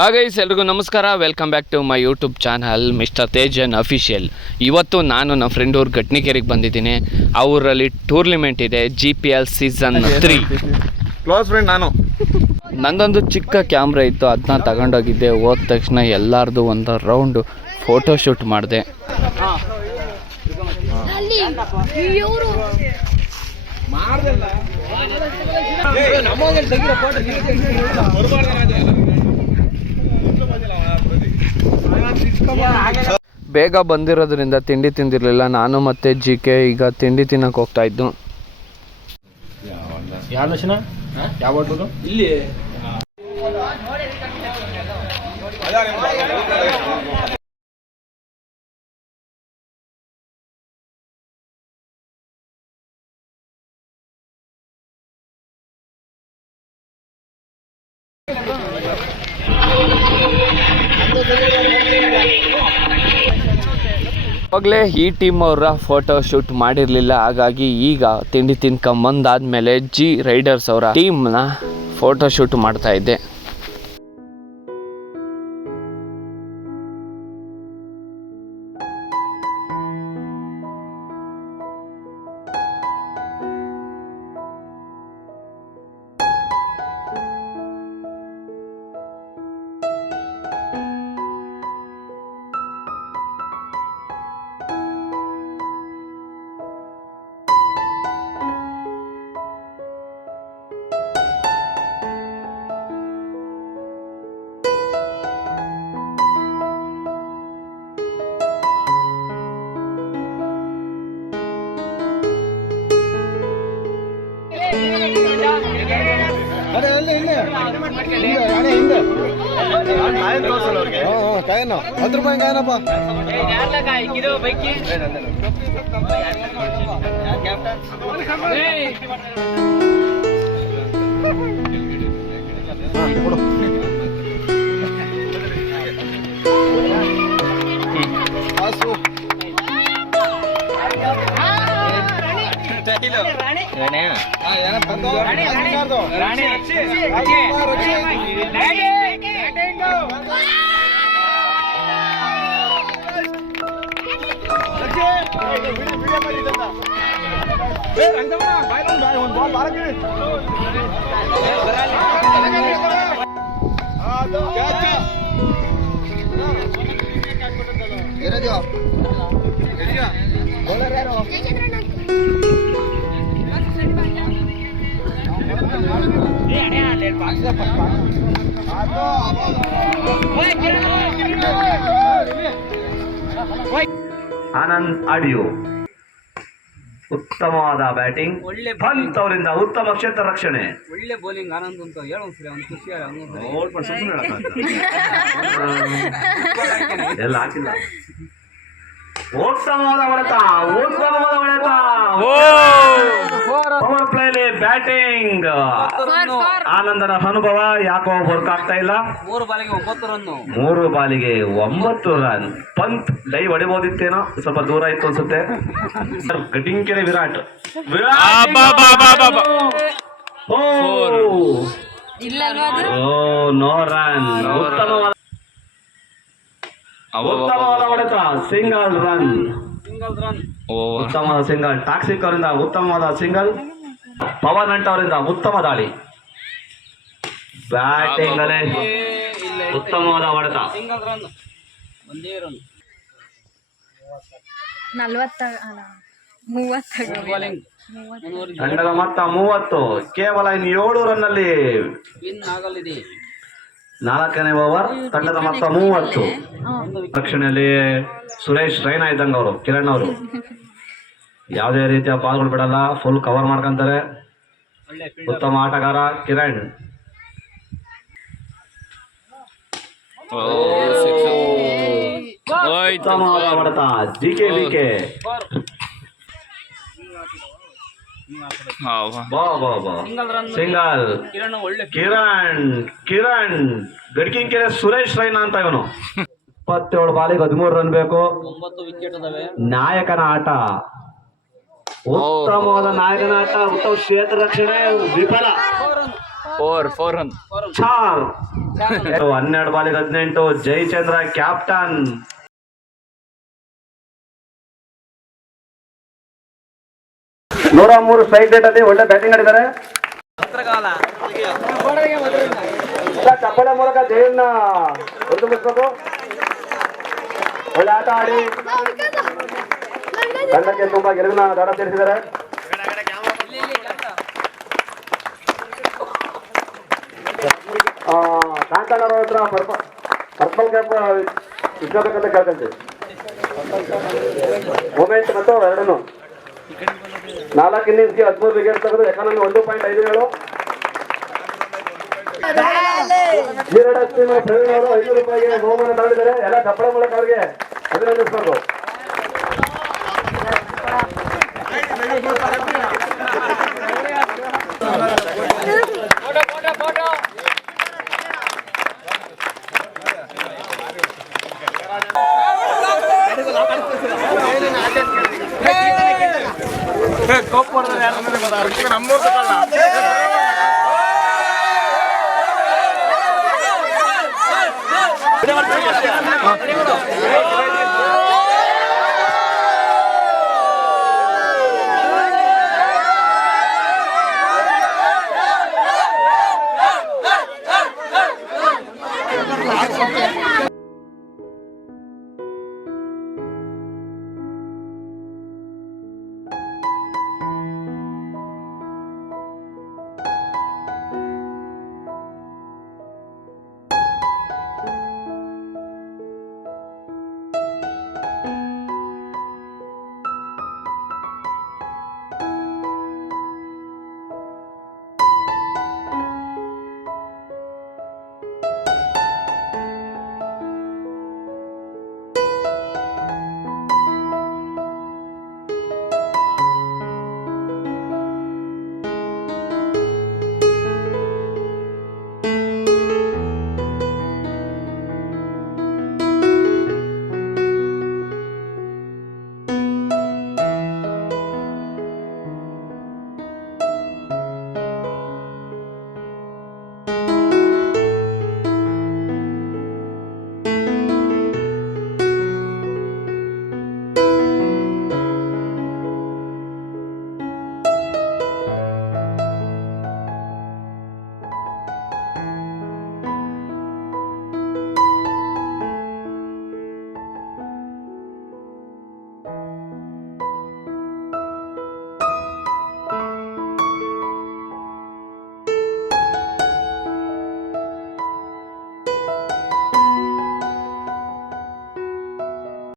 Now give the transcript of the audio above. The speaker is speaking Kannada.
ಹಾಗೆ ಎಲ್ರಿಗೂ ನಮಸ್ಕಾರ, welcome back to my YouTube channel mister Tejan official. ಇವತ್ತು ನಾನು ನಮ್ಮ ಫ್ರೆಂಡ್ ಊರು ಘಟ್ನಿಕೇರಿಗೆ ಬಂದಿದ್ದೀನಿ. ಅವರಲ್ಲಿ ಟೂರ್ನಿಮೆಂಟ್ ಇದೆ, GPL ಸೀಸನ್ 3. ಕ್ಲೋಸ್ ಫ್ರೆಂಡ್ ನಾನು. ನಂದೊಂದು ಚಿಕ್ಕ ಕ್ಯಾಮ್ರಾ ಇತ್ತು, ಅದನ್ನ ತಗೊಂಡೋಗಿದ್ದೆ. ಹೋದ ತಕ್ಷಣ ಎಲ್ಲರದು ಒಂದು ರೌಂಡು ಫೋಟೋ ಶೂಟ್ ಮಾಡಿದೆ. ಬೇಗ ಬಂದಿರೋದ್ರಿಂದ ತಿಂಡಿ ತಿಂದಿರಲಿಲ್ಲ. ನಾನು ಮತ್ತು GK ಈಗ ತಿಂಡಿ ತಿನ್ನಕ್ಕೆ ಹೋಗ್ತಾ ಇದ್ದು. ಇಲ್ಲಿ ಅವಾಗಲೇ ಈ ಟೀಮ್ ಅವರ ಫೋಟೋ ಶೂಟ್ ಮಾಡಿರಲಿಲ್ಲ. ಹಾಗಾಗಿ ಈಗ ತಿಂಡಿ ತಿನ್ಕೊಂಬಂದಾದ್ಮೇಲೆ G ರೈಡರ್ಸ್ ಅವರ ಟೀಮ್ನ ಫೋಟೋ ಶೂಟ್ ಮಾಡ್ತಾ ಇದ್ದೆ. ಆನಂದ್ ಆಡಿಯೋ ಉತ್ತಮವಾದ ಬ್ಯಾಟಿಂಗ್, ಪಂತ್ ಅವರಿಂದ ಉತ್ತಮ ಕ್ಷೇತ್ರ ರಕ್ಷಣೆ, ಒಳ್ಳೆ ಬೌಲಿಂಗ್. ಆನಂದ್ ಅಂತ ಹೇಳೋ ಖುಷಿ ಎಲ್ಲ ಹಾಕಿಲ್ಲ. ಉತ್ತಮವಾದ ಹೊಡೆತ, ಉತ್ತಮವಾದ ಹೊಡೆತ, ಪವರ್ ಪ್ಲೇಲಿ ಬ್ಯಾಟಿಂಗ್. ಆನಂದನ ಅನುಭವ ಯಾಕೋ ವರ್ಕ್ ಆಗ್ತಾ ಇಲ್ಲ. 3 ಬಾಲಿಗೆ 9 ರನ್ನು. 3 ಬಾಲಿಗೆ 9 ರನ್. ಪಂತ್ ಡೈ ಹೊಡಿಬೋದಿತ್ತೇನೋ, ಸ್ವಲ್ಪ ದೂರ ಇತ್ತು ಅನ್ಸುತ್ತೆ. ಗಟಿಂಕೆರೆ ವಿರಾಟ್ ನೋ ರನ್. ಉತ್ತಮವಾದ ಹೊಡೆತ, ಸಿಂಗಲ್ ರನ್. ಉತ್ತಮವಾದ ಸಿಂಗಲ್. ಟಾಕ್ಸಿಕ್ ಅವರಿಂದ ಉತ್ತಮವಾದ ಸಿಂಗಲ್. ಪವನ್ ಅಂಟ್ ಅವರಿಂದ ಉತ್ತಮ ದಾಳಿ. ಬ್ಯಾಟಿಂಗ್ ಅಲ್ಲೇ ಉತ್ತಮವಾದ ಹೊಡೆತ. ತಂಡದ ಮೊತ್ತ 30. ಕೇವಲ ಇನ್ನು 7 ರನ್ನಲ್ಲಿ ಆಗಲಿದೆ. 4ನೇ ಓವರ್. ತಂಡದ ಮೊತ್ತ 30. ರಕ್ಷಣೆಯಲ್ಲಿ ಸುರೇಶ್ ರೈನಾ ಇದ್ದಂಗ ಅವರು, ಕಿರಣ್ ಅವರು ಯಾವುದೇ ರೀತಿಯ ಬಾಲ್ಗಳು ಬಿಡಲ್ಲ, ಫುಲ್ ಕವರ್ ಮಾಡ್ಕೊಂತಾರೆ. ಉತ್ತಮ ಆಟಗಾರ ಕಿರಣ್. ಉತ್ತಮವಾದ ಹೊಡೆತ, GK ಸಿಂಗಲ್. ಕಿರಣ್ ಗಡ್ಕಿಂಕೆರೆ ಸುರೇಶ್ ರೈನಾ ಅಂತ ಇವನು. 27 ಬಾಲಿಗೆ 13 ರನ್ ಬೇಕು. 9 ವಿಕೆಟ್ ಅದಾವೆ. ನಾಯಕನ ಆಟ, ಉತ್ತಮವಾದ ನಾಯಕನ ಆಟ, ಉತ್ತಮ ಕ್ಷೇತ್ರ ರಕ್ಷಣೆ ವಿಫಲ. Four run. ಚಾರ್ 12 ಬಾಲಿಗೆ 18 ಜಯಚಂದ್ರ ಕ್ಯಾಪ್ಟನ್. ನೂರ 3 ಸ್ಟ್ರೈಕ್ ರೇಟ್ ಅಲ್ಲಿ ಒಳ್ಳೆ ಬ್ಯಾಟಿಂಗ್ ಆಡಿದ್ದಾರೆ. ಚಪ್ಪಳೆ ಮೂಲಕ ಜಯನ್ನ ಹೊರತುಂಬಿಸಬೇಕು. ಒಳ್ಳೆ ಆಟ ಆಡಿ ತಂಡಕ್ಕೆ ತುಂಬಾ ಗೆಲುವಿನ ದಾಡ ಸೇರಿಸಿದ್ದಾರೆ. ಕಾಂತಣ್ಣವ್ರ ಹತ್ರ ಪರ್ಪಲ್ ಕ್ಯಾಪ್ ಇಸ್ಕೋಬೇಕಂತ ಕೇಳ್ಕೊಂತೀವಿ. ಮೂಮೆಂಟ್ ಮತ್ತು ಎರಡನ್ನು 4 ಇನ್ನಿಂಗ್ಸ್ಗೆ 13 ವಿಕೆಟ್ ತೆಗೆದು ಎಕಾನಮಿ 1.57. ಪ್ರವೀಣ್ ಅವರು 500 ರೂಪಾಯಿಗೆ ಬಹುಮಾನ ತಗೊಂಡಿದ್ದಾರೆ. ಎಲ್ಲ ಚಪ್ಪಳ ಮೂಲಕ ಅವರಿಗೆ ಅಭಿನಂದಿಸಬೇಕು.